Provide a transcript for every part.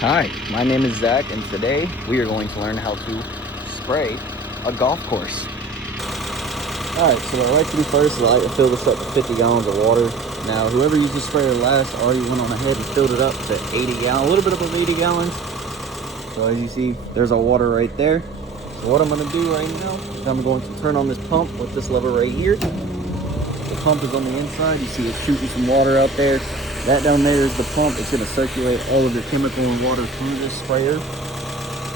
Hi, my name is Zach, and today we are going to learn how to spray a golf course. Alright, so what I like to do first is I like to fill this up to 50 gallons of water. Now, whoever used the sprayer last already went on ahead and filled it up to 80 gallons, a little bit above 80 gallons. So as you see, there's our water right there. So what I'm going to do right now is I'm going to turn on this pump with this lever right here. The pump is on the inside. You see it shooting some water out there. That down there is the pump. It's going to circulate all of your chemical and water through this sprayer.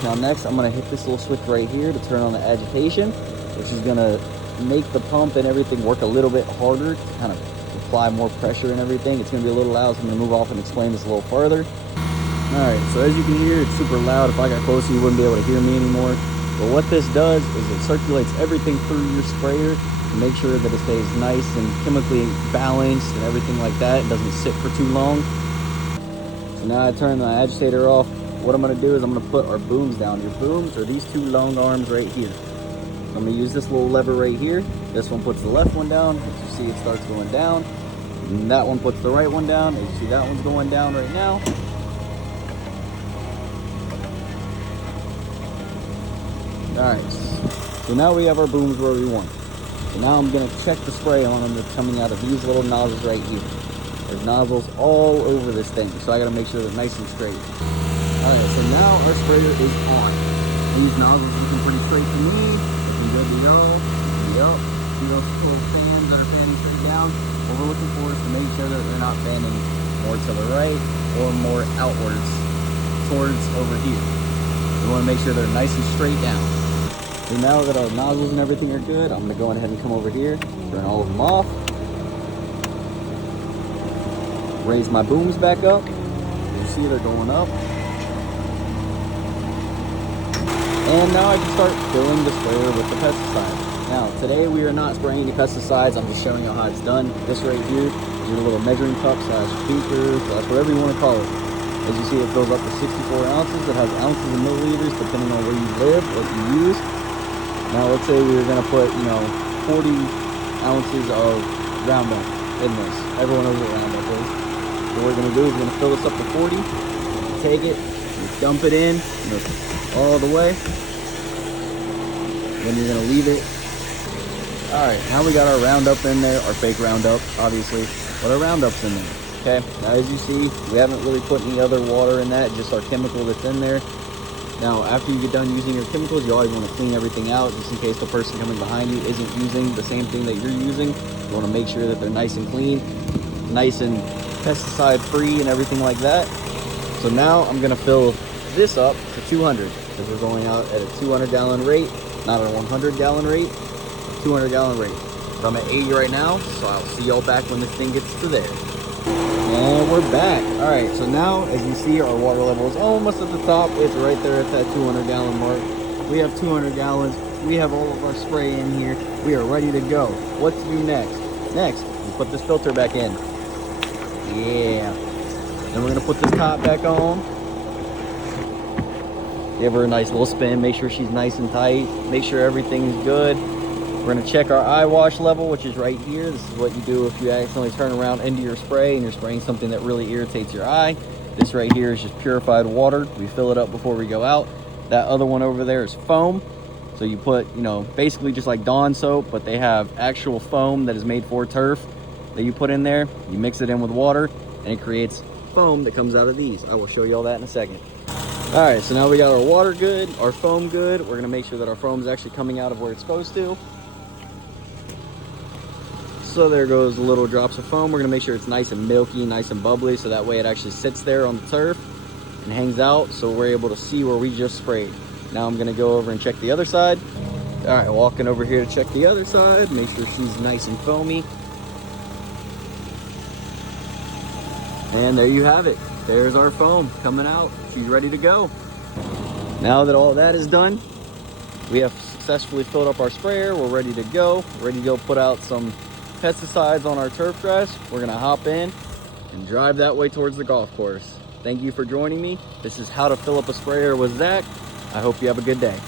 Now next, I'm going to hit this little switch right here to turn on the agitation, which is going to make the pump and everything work a little bit harder to kind of apply more pressure and everything. It's going to be a little loud, so I'm going to move off and explain this a little further. Alright, so as you can hear, it's super loud. If I got closer, you wouldn't be able to hear me anymore. But what this does is it circulates everything through your sprayer to make sure that it stays nice and chemically balanced and everything like that. It doesn't sit for too long. So now I turn the agitator off. What I'm going to do is I'm going to put our booms down. Your booms are these two long arms right here. So I'm going to use this little lever right here. This one puts the left one down. As you see, it starts going down. And that one puts the right one down. As you see, that one's going down right now. Alright, so now we have our booms where we want. So now I'm going to check the spray on them that's coming out of these little nozzles right here. There's nozzles all over this thing, so I got to make sure they're nice and straight. Alright, so now our sprayer is on. These nozzles looking pretty straight to me. Looking good to go. Yep. See those little fans that are fanning straight down? What we're looking for is to make sure that they're not fanning more to the right or more outwards towards over here. We want to make sure they're nice and straight down. So now that our nozzles and everything are good, I'm going to go ahead and come over here, turn all of them off, raise my booms back up. You see they're going up. And now I can start filling the sprayer with the pesticide. Now today we are not spraying any pesticides, I'm just showing you how it's done. This right here is your little measuring cup / beaker / whatever you want to call it. As you see, it fills up to 64 ounces. It has ounces and milliliters depending on where you live, what you use. Now let's say we were going to put, 40 ounces of Roundup in this. Everyone knows what Roundup is. So what we're going to do is we're going to fill this up to 40. Take it, dump it in, all the way. Then you're going to leave it. Alright, now we got our Roundup in there, our fake Roundup, obviously. But our Roundup's in there. Okay, now as you see, we haven't really put any other water in that, just our chemical that's in there. Now, after you get done using your chemicals, you always want to clean everything out, just in case the person coming behind you isn't using the same thing that you're using. You want to make sure that they're nice and clean, nice and pesticide-free and everything like that. So now I'm going to fill this up to 200, because we're going out at a 200-gallon rate, not a 100-gallon rate, 200-gallon rate. So I'm at 80 right now, so I'll see y'all back when this thing gets to there. And we're back. Alright, so now as you see, our water level is almost at the top. It's right there at that 200-gallon mark. We have 200 gallons. We have all of our spray in here. We are ready to go. What to do next? Next, we put this filter back in. Yeah. Then we're going to put this top back on. Give her a nice little spin. Make sure she's nice and tight. Make sure everything's good. We're going to check our eye wash level, which is right here. This is what you do if you accidentally turn around into your spray and you're spraying something that really irritates your eye. This right here is just purified water. We fill it up before we go out. That other one over there is foam. So you put, basically just like Dawn soap, but they have actual foam that is made for turf that you put in there. You mix it in with water and it creates foam that comes out of these. I will show you all that in a second. All right, so now we got our water good, our foam good. We're going to make sure that our foam is actually coming out of where it's supposed to. So there goes the little drops of foam. We're going to make sure it's nice and milky, nice and bubbly, so that way it actually sits there on the turf and hangs out, so we're able to see where we just sprayed. Now I'm going to go over and check the other side. All right, walking over here to check the other side, make sure she's nice and foamy. And there you have it. There's our foam coming out. She's ready to go. Now that all that is done, we have successfully filled up our sprayer. We're ready to go. Ready to go put out some pesticides on our turf grass. We're gonna hop in and drive that way towards the golf course. Thank you for joining me. This is how to fill up a sprayer with Zach. I hope you have a good day.